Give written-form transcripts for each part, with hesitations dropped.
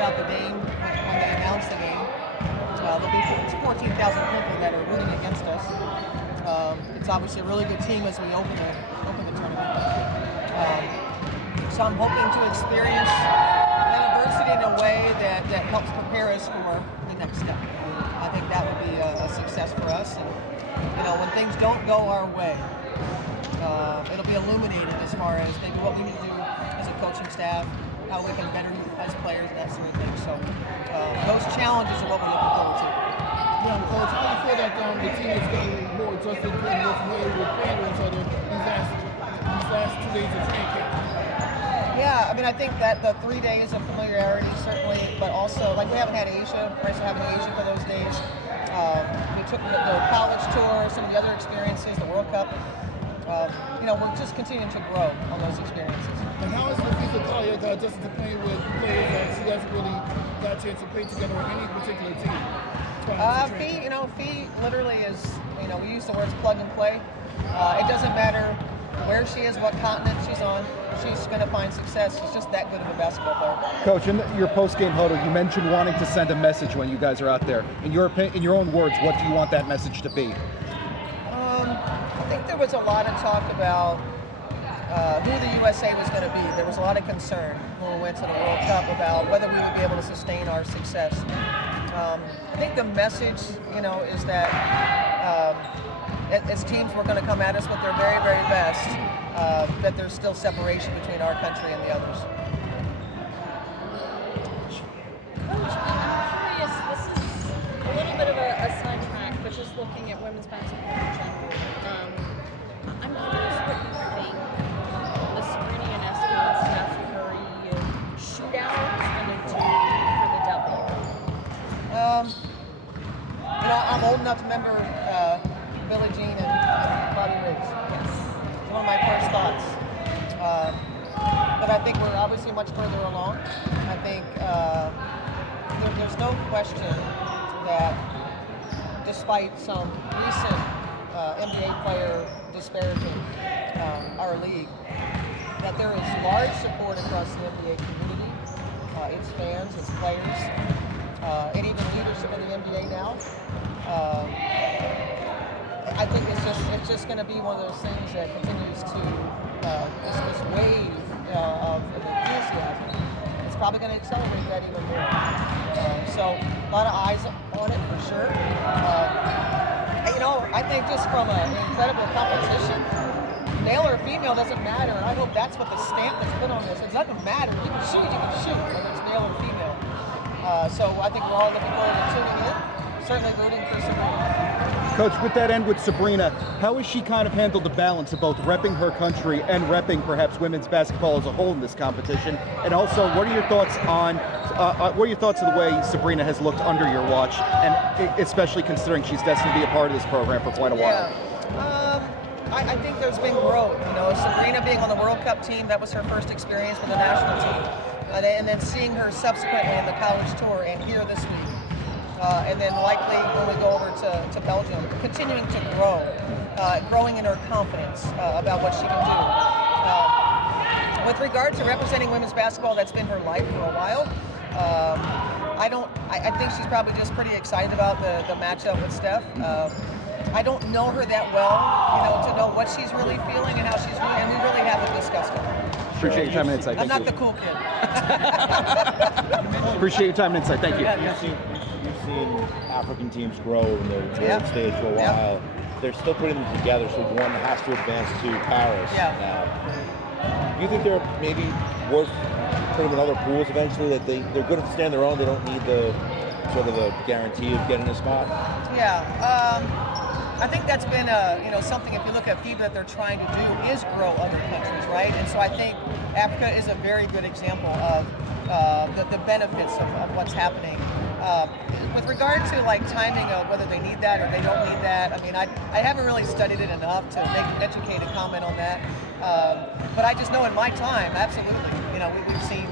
throughout the game when they announce the game. There'll be 14,000 people that are rooting against us. It's obviously a really good team as we open the tournament. So I'm hoping to experience adversity in a way that helps prepare us for the next step. I think that would be a success for us. And when things don't go our way, it'll be illuminated as far as maybe what we need to do as a coaching staff, how we can better as players, that sort of thing. So those challenges are what we're looking forward to. Yeah, Coach, how do you feel that the team is getting more adjusted to more familiar with playing with each other these last 2 days of training camp? Yeah, I mean, I think that the 3 days of familiarity certainly, but also, like, we haven't had Asia, we're having Asia for those days. We took the college tour, some of the other experiences, the World Cup. We're just continuing to grow on those experiences. And how is Lisa Collier adjusted to playing with players that she hasn't really got a chance to play together on any particular team? Fee literally is, we use the words plug and play. It doesn't matter where she is, what continent she's on, she's going to find success. She's just that good of a basketball player. Coach, in your post-game huddle, you mentioned wanting to send a message when you guys are out there. In your own words, what do you want that message to be? I think there was a lot of talk about who the USA was going to be. There was a lot of concern when we went to the World Cup about whether we would be able to sustain our success. I think the message, is that as teams we're going to come at us with their very, very best, that there's still separation between our country and the others. Coach, I'm curious, this is a little bit of a sidetrack, but just looking at women's basketball in general. I'm curious what you think the Sabrina Ionescu and Steph Curry shootout is going to do for the W. I'm old enough to remember Billie Jean and Bobby Riggs. Yes. It's one of my first thoughts. But I think we're obviously much further along. I think there's no question that despite some recent NBA player disparaging our league, that there is large support across the NBA community, its fans, its players, and even leadership in the NBA now. I think it's just going to be one of those things that continues to this wave of enthusiasm. It's probably going to accelerate that even more. So a lot of eyes on it for sure. I think just from an incredible competition, male or female doesn't matter. I hope that's what the stamp that's put on this. It doesn't matter. You can shoot, whether it's male or female. So I think we're all looking forward to tuning in. Certainly rooting for Sabrina. Coach, with that end with Sabrina, how has she kind of handled the balance of both repping her country and repping perhaps women's basketball as a whole in this competition? And also, what are your thoughts on the way Sabrina has looked under your watch, and especially considering she's destined to be a part of this program for quite a while? I think there's been growth. Sabrina being on the World Cup team, that was her first experience with the national team. And then seeing her subsequently in the college tour and here this week. And then likely when we go over to Belgium, continuing to grow, growing in her confidence about what she can do. With regard to representing women's basketball, that's been her life for a while. I think she's probably just pretty excited about the matchup with Steph. I don't know her that well, to know what she's really feeling and how she's feeling, and we really haven't discussed it. Appreciate your time and insight. Thank you. I'm not the cool kid. Appreciate your time and insight. Thank you. You've seen African teams grow in the world stage for a while. They're still putting them together, so one has to advance to Paris now. Do you think they're maybe worth putting in other pools eventually? That they're good to stand their own. They don't need the sort of the guarantee of getting a spot. I think that's been something, if you look at FIBA, that they're trying to do is grow other countries, right? And so I think Africa is a very good example of the benefits of what's happening. With regard to timing of whether they need that or they don't need that, I mean, I haven't really studied it enough to make an educated comment on that. But I just know in my time, absolutely, we've seen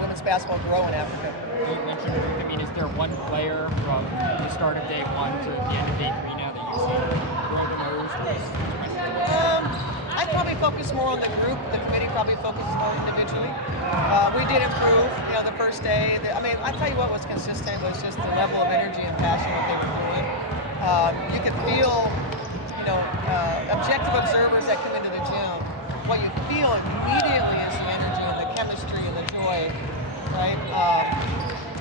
women's basketball grow in Africa. You mentioned, is there one player from the start of day one to the end of day three now that you've seen grow the most? I'd probably focus more on the group. The committee probably focuses more individually. We did improve, the first day. I tell you what was consistent was just the level of energy and passion that they were doing. You could feel, objective observers that come into the gym. What you feel immediately is the energy and the chemistry and the joy, right?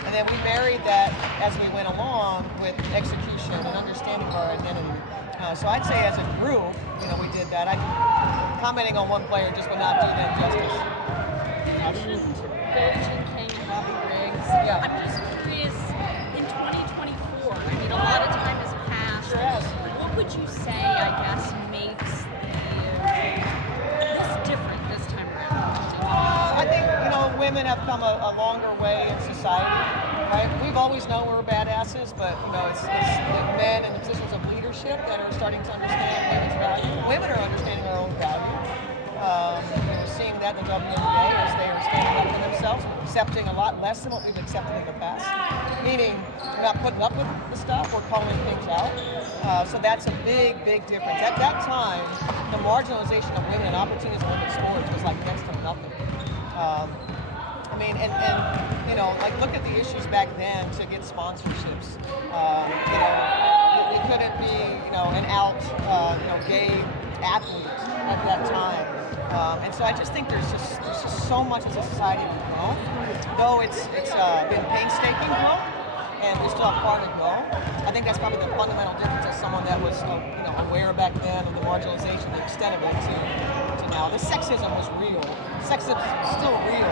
And then we married that as we went along with execution and understanding of our identity. So I'd say as a group, we did that. Commenting on one player just would not do them justice. Billie Jean King, Bobby Riggs. Yeah. I'm just curious, in 2024, a lot of time has passed. Sure has. What would you say, I guess, makes this different this time around? I think, women have come a longer way in society, right? We've always known we're badasses, but, it's the men in the positions of leadership that are starting to understand women's value. Women are understanding their own value. We're seeing that in the WNBA as they are standing up for themselves, accepting a lot less than what we've accepted in the past. Meaning, we're not putting up with the stuff, we're calling things out. So that's a big, big difference. At that time, the marginalization of women and opportunities in women's sports was like next to nothing. Look at the issues back then to get sponsorships. You couldn't be, an out, gay athlete at that time. And so I just think there's just so much as a society we've grown. Though it's been painstaking growth, and we still have far to go. I think that's probably the fundamental difference as someone that was, aware back then of the marginalization, the extent of it, to now. The sexism was real. Sexism is still real,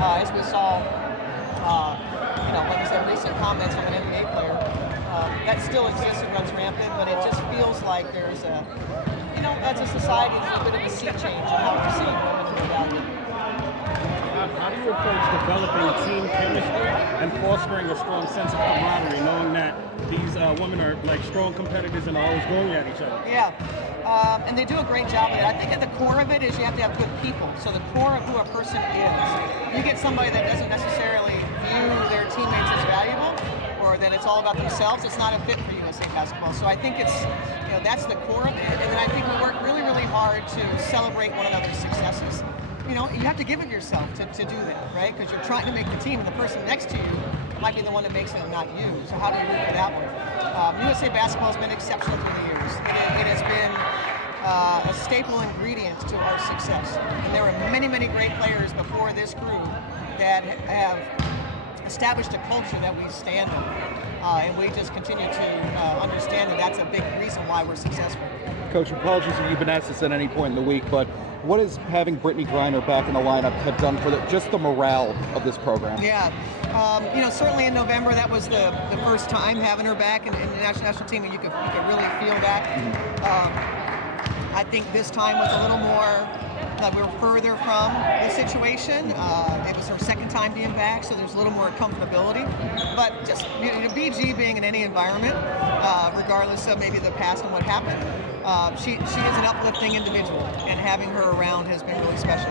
as we saw, recent comments from an NBA player. That still exists and runs rampant, but it just feels like there's as a society, there's a bit of a sea change in how we're seeing women in the value. How do you approach developing team chemistry and fostering a strong sense of camaraderie, knowing that these women are like strong competitors and are always going at each other? Yeah, and they do a great job of it. I think at the core of it is you have to have good people. So the core of who a person is. You get somebody that doesn't necessarily view their teammates as valuable, or that it's all about themselves, it's not a fit for USA basketball. So I think it's, that's the core of it. And then I think we work really, really hard to celebrate one another's successes. You have to give it yourself to do that, right? Because you're trying to make the team, and the person next to you might be the one that makes it and not you. So how do you work with that one? USA basketball has been exceptional through the years. It has been a staple ingredient to our success. And there were many, many great players before this group that have established a culture that we stand on. And we just continue to understand that that's a big reason why we're successful. Coach, apologies if you've been asked this at any point in the week, but what has having Brittney Griner back in the lineup have done for just the morale of this program? Yeah, certainly in November that was the first time having her back in the national team, and you could really feel that. I think this time was a little more we were further from the situation. It was her second time being back, so there's a little more comfortability. But just BG being in any environment, regardless of maybe the past and what happened, she is an uplifting individual, and having her around has been really special.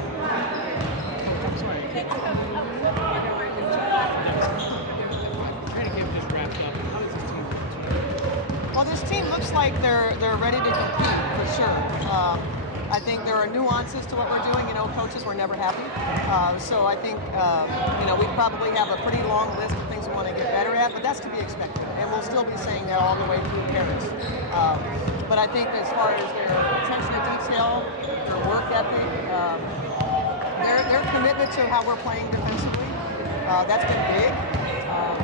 Well, this team looks like they're ready to compete for sure. I think there are nuances to what we're doing. Coaches were never happy. So I think, we probably have a pretty long list of things we want to get better at, but that's to be expected. And we'll still be saying that all the way through parents. But I think as far as their attention to detail, their work ethic, their commitment to how we're playing defensively, that's been big.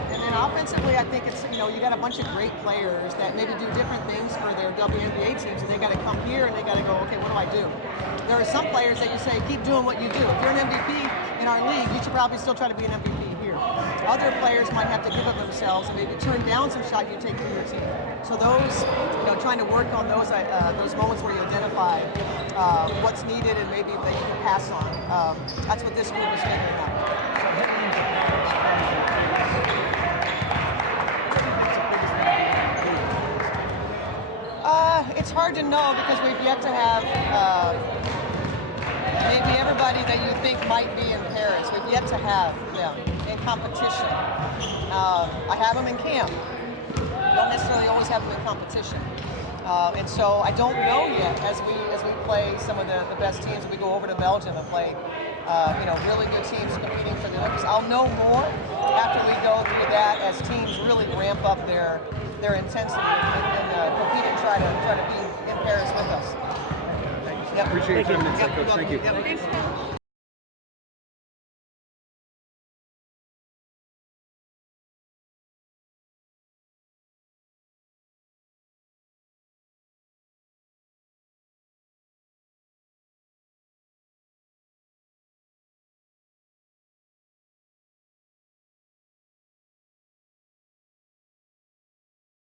And then offensively, I think it's, you got a bunch of great players that maybe do different things for their WNBA teams, and they got to come here and they got to go, okay, what do I do? There are some players that you say, keep doing what you do. If you're an MVP in our league, you should probably still try to be an MVP here. Other players might have to give up themselves and maybe turn down some shot you take from your team. So those, trying to work on those moments where you identify what's needed and maybe that you can pass on. That's what this group is figuring out. It's hard to know because we've yet to have maybe everybody that you think might be in Paris. We've yet to have them in competition. I have them in camp. Don't necessarily always have them in competition. And so I don't know yet as we play some of the best teams. We go over to Belgium and play really good teams competing for the Olympics. I'll know more after we go through that as teams really ramp up their intensity and compete and try to be in Paris with us. Yep. Appreciate your time, Coach. Thank you. Yep.